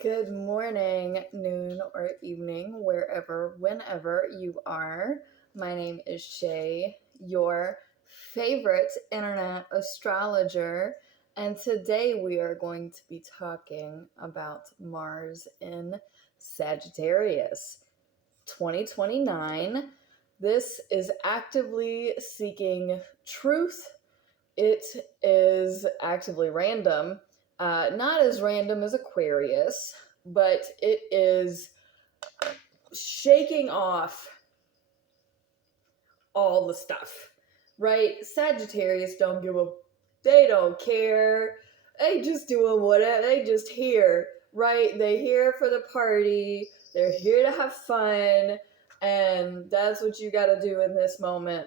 Good morning, noon, or evening, whenever you are. My name is Shay, your favorite internet astrologer, and today we are going to be talking about Mars in Sagittarius 2029. This is actively seeking truth. It is actively random. Not as random as Aquarius, but it is shaking off all the stuff, right? Sagittarius they don't care. They just doing whatever, they just here, right? They here for the party. They're here to have fun. And that's what you got to do in this moment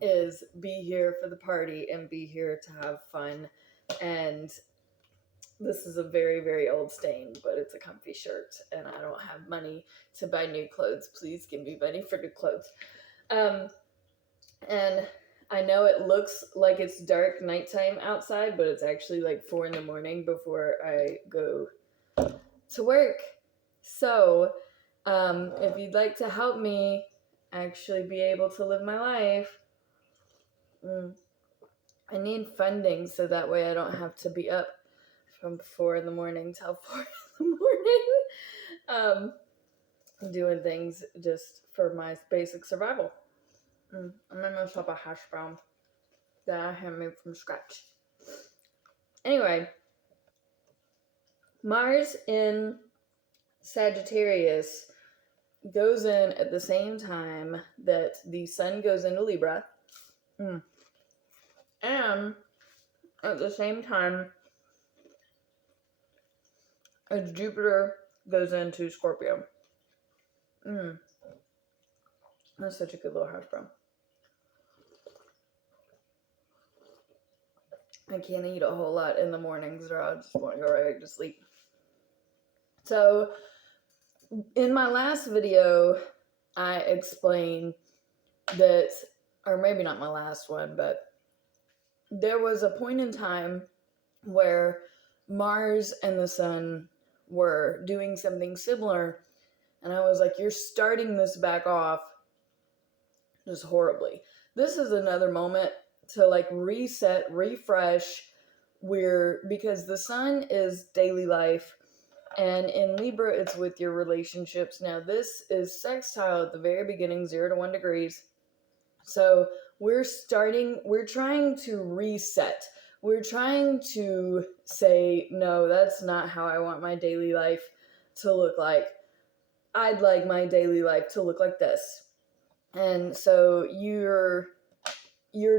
is be here for the party and be here to have fun. And this is a very, very old stain, but it's a comfy shirt, and I don't have money to buy new clothes. Please give me money for new clothes. And I know it looks like it's dark nighttime outside, but it's actually like 4 a.m. before I go to work. So, if you'd like to help me actually be able to live my life, I need funding so that way I don't have to be up from 4 a.m. till 4 a.m. Doing things just for my basic survival. I'm gonna myself a hash brown that I had made from scratch. Anyway, Mars in Sagittarius goes in at the same time that the Sun goes into Libra. And at the same time as Jupiter goes into Scorpio. That's such a good little hash brown. I can't eat a whole lot in the mornings or I'll just want to go right back to sleep. So, in my last video, I explained that, or maybe not my last one, but there was a point in time where Mars and the Sun were doing something similar, and I was like, you're starting this back off just horribly. This is another moment to like reset, refresh, because the Sun is daily life, and in Libra it's with your relationships. Now this is sextile at the very beginning, 0 to 1 degrees. So we're trying to reset. We're trying to say, no, that's not how I want my daily life to look like. I'd like my daily life to look like this. And so your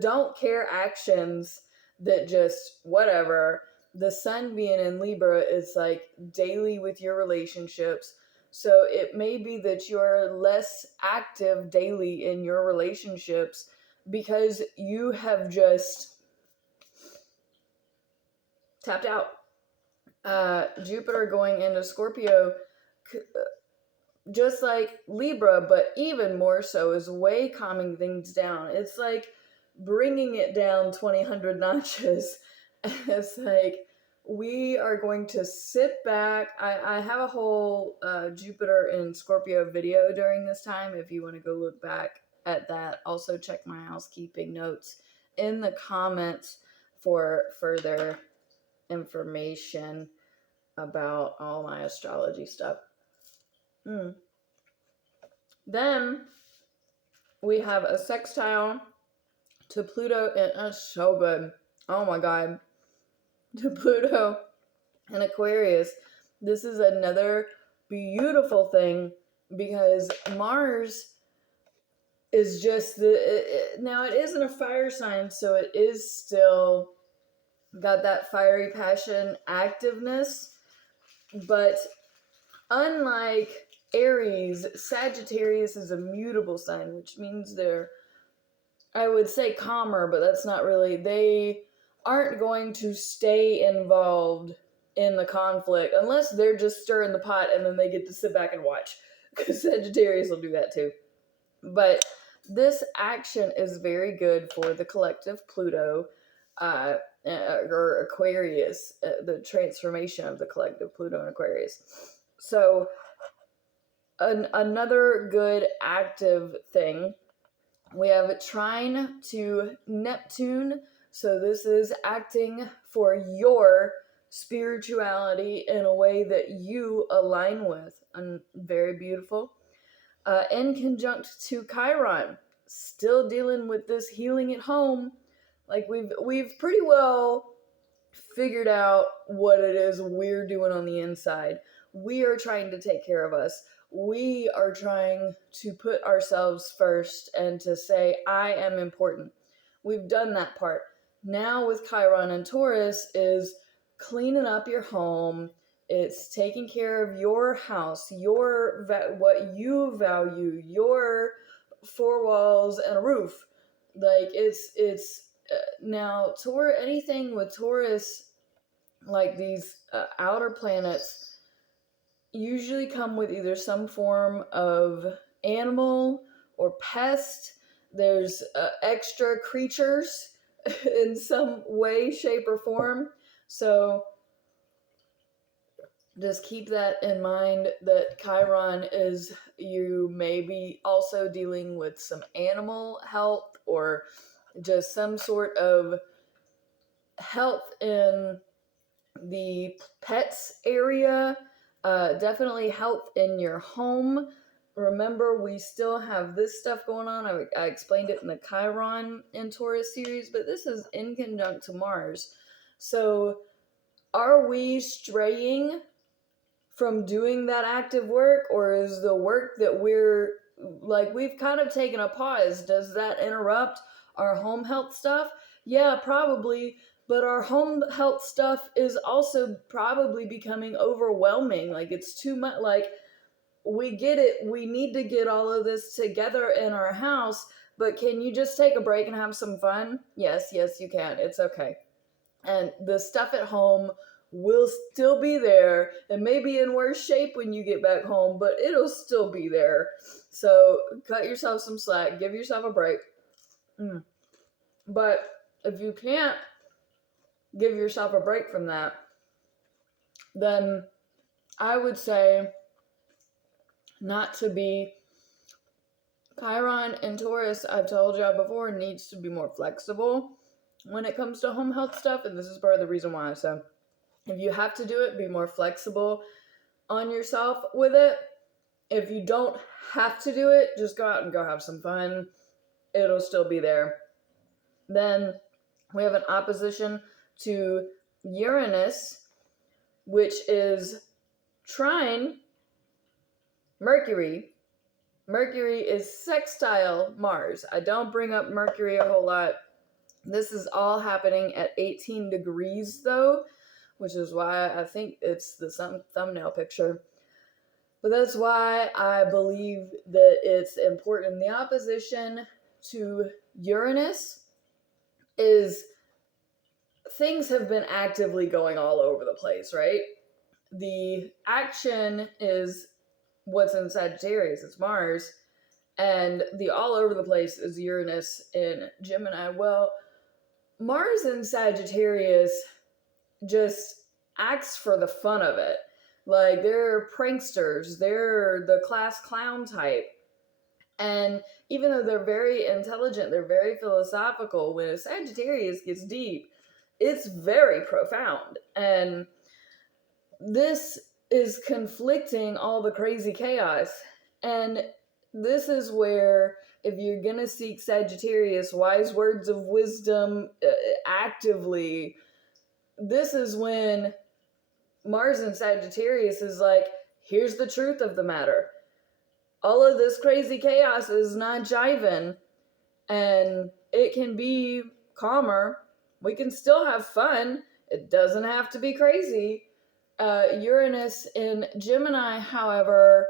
don't care actions that just whatever. The Sun being in Libra is like daily with your relationships. So it may be that you're less active daily in your relationships because you have just tapped out. Jupiter going into Scorpio, just like Libra, but even more so, is way calming things down. It's like bringing it down 200 notches. It's like we are going to sit back. I have a whole Jupiter in Scorpio video during this time if you want to go look back at that. Also check my housekeeping notes in the comments for further information about all my astrology stuff. Then we have a sextile to Pluto, and that's so good. Oh my god. To Pluto and Aquarius. This is another beautiful thing because Mars is just now it isn't a fire sign, so it is still got that fiery passion activeness, but unlike Aries, Sagittarius is a mutable sign, which means they're, I would say, calmer, but that's not really, they aren't going to stay involved in the conflict unless they're just stirring the pot and then they get to sit back and watch, because Sagittarius will do that too. But this action is very good for the collective Pluto. or Aquarius, the transformation of the collective Pluto and Aquarius. So another good active thing, we have a trine to Neptune. So this is acting for your spirituality in a way that you align with, and very beautiful. In conjunct to Chiron, still dealing with this healing at home. Like we've pretty well figured out what it is we're doing on the inside. We are trying to take care of us. We are trying to put ourselves first and to say, I am important. We've done that part. Now with Chiron and Taurus is cleaning up your home. It's taking care of your house, your what you value, your four walls and a roof. Like it's now anything with Taurus, like these outer planets, usually come with either some form of animal or pest. There's extra creatures in some way, shape, or form. So just keep that in mind, that Chiron is, you may be also dealing with some animal health or just some sort of health in the pets area. Definitely health in your home. Remember, we still have this stuff going on. I explained it in the Chiron and Taurus series, but this is in conjunct to Mars. So are we straying from doing that active work, or is the work that we've kind of taken a pause? Does that interrupt our home health stuff? Yeah, probably. But our home health stuff is also probably becoming overwhelming. Like, it's too much. Like, we get it. We need to get all of this together in our house. But can you just take a break and have some fun? Yes, you can. It's okay. And the stuff at home will still be there. It may be in worse shape when you get back home, but it'll still be there. So cut yourself some slack. Give yourself a break. But if you can't give yourself a break from that, then I would say not to be. Chiron and Taurus, I've told y'all before, needs to be more flexible when it comes to home health stuff, and this is part of the reason why. So if you have to do it, be more flexible on yourself with it. If you don't have to do it, just go out and go have some fun. It'll still be there. Then we have an opposition to Uranus, which is trine Mercury. Mercury is sextile Mars. I don't bring up Mercury a whole lot. This is all happening at 18 degrees, though, which is why I think it's the thumbnail picture. But that's why I believe that it's important. The opposition to Uranus is things have been actively going all over the place, right? The action is what's in Sagittarius, it's Mars, and the all over the place is Uranus in Gemini. Well, Mars in Sagittarius just acts for the fun of it. Like, they're pranksters, they're the class clown type. And even though they're very intelligent, they're very philosophical, when a Sagittarius gets deep, it's very profound. And this is conflicting all the crazy chaos. And this is where, if you're going to seek Sagittarius, wise words of wisdom actively, this is when Mars in Sagittarius is like, here's the truth of the matter. All of this crazy chaos is not jiving, and it can be calmer. We can still have fun. It doesn't have to be crazy. Uranus in Gemini, however,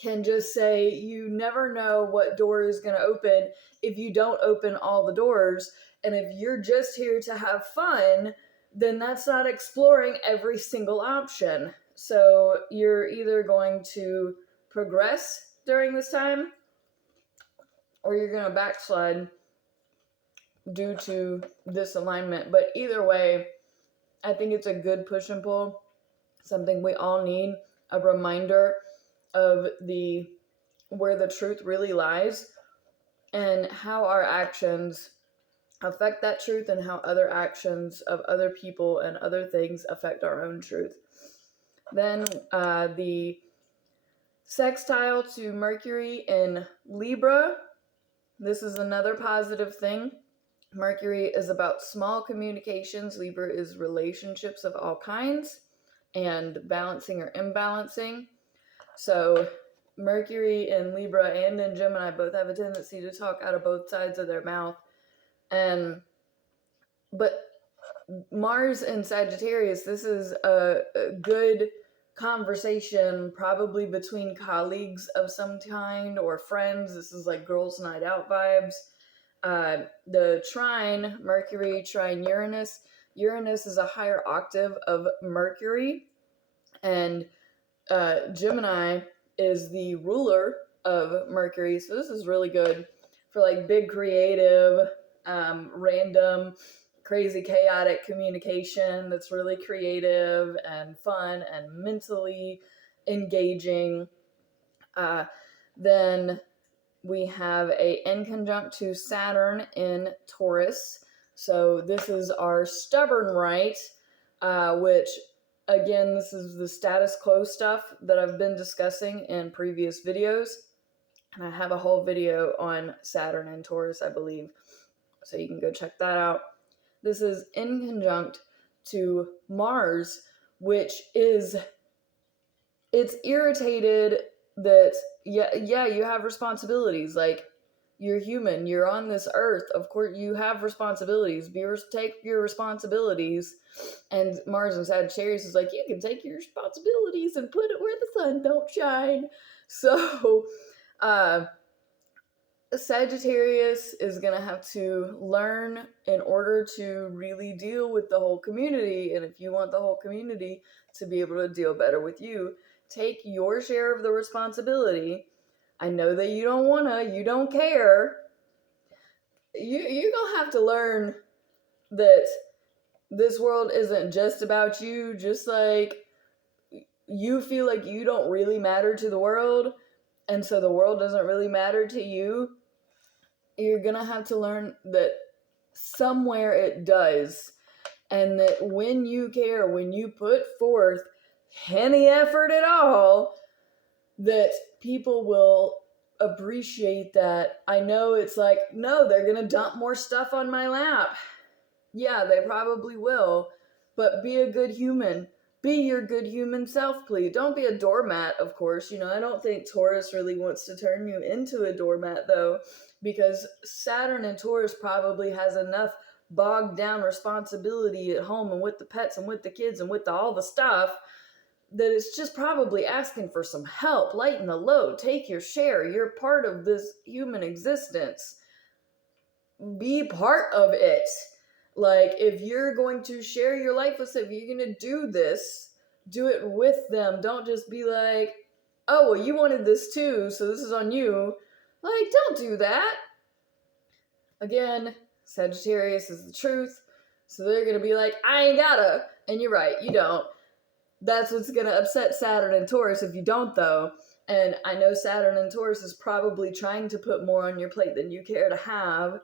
can just say, you never know what door is going to open if you don't open all the doors. And if you're just here to have fun, then that's not exploring every single option. So you're either going to progress during this time, or you're going to backslide. due to this alignment. But either way, I think it's a good push and pull, something we all need, a reminder of where the truth really lies and how our actions affect that truth and how other actions of other people and other things affect our own truth. Then the sextile to Mercury in Libra. This is another positive thing. Mercury is about small communications. Libra is relationships of all kinds and balancing or imbalancing. So Mercury in Libra and in Gemini both have a tendency to talk out of both sides of their mouth. But Mars in Sagittarius, this is a good conversation, probably between colleagues of some kind or friends. This is like girls' night out vibes. The trine, Mercury, trine Uranus. Uranus is a higher octave of Mercury, and Gemini is the ruler of Mercury. So this is really good for like big creative, random, crazy, chaotic communication that's really creative and fun and mentally engaging. Then we have a in conjunct to Saturn in Taurus. So this is our stubborn right, which, again, this is the status quo stuff that I've been discussing in previous videos. And I have a whole video on Saturn and Taurus, I believe. So you can go check that out. This is in conjunct to Mars, which is, it's irritated that, you have responsibilities. Like, you're human, you're on this earth, of course you have responsibilities. Take your responsibilities. And Mars and Sagittarius is like, you can take your responsibilities and put it where the sun don't shine. So Sagittarius is going to have to learn in order to really deal with the whole community. And if you want the whole community to be able to deal better with you, take your share of the responsibility. I know that you don't want to, you don't care. You're going to have to learn that this world isn't just about you. Just like you feel like you don't really matter to the world, and so the world doesn't really matter to you, you're going to have to learn that somewhere it does. And that when you care, when you put forth any effort at all, that people will appreciate that. I know it's like, no, they're going to dump more stuff on my lap. Yeah, they probably will. But be a good human. Be your good human self, please. Don't be a doormat, of course. I don't think Taurus really wants to turn you into a doormat, though, because Saturn and Taurus probably has enough bogged down responsibility at home and with the pets and with the kids and with all the stuff that it's just probably asking for some help. Lighten the load. Take your share. You're part of this human existence. Be part of it. Like, if you're going to share your life with them, if you're going to do this, do it with them. Don't just be like, oh, well, you wanted this too, so this is on you. Like, don't do that. Again, Sagittarius is the truth. So they're going to be like, I ain't gotta. And you're right, you don't. That's what's going to upset Saturn and Taurus if you don't, though. And I know Saturn and Taurus is probably trying to put more on your plate than you care to have.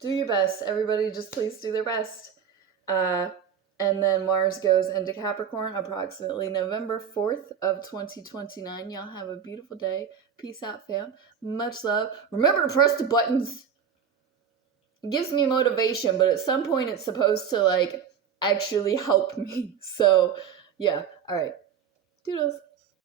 Do your best. Everybody just please do their best. And then Mars goes into Capricorn approximately November 4th of 2029. Y'all have a beautiful day. Peace out, fam. Much love. Remember to press the buttons. It gives me motivation, but at some point it's supposed to, like, actually help me. So, yeah. All right. Doodles.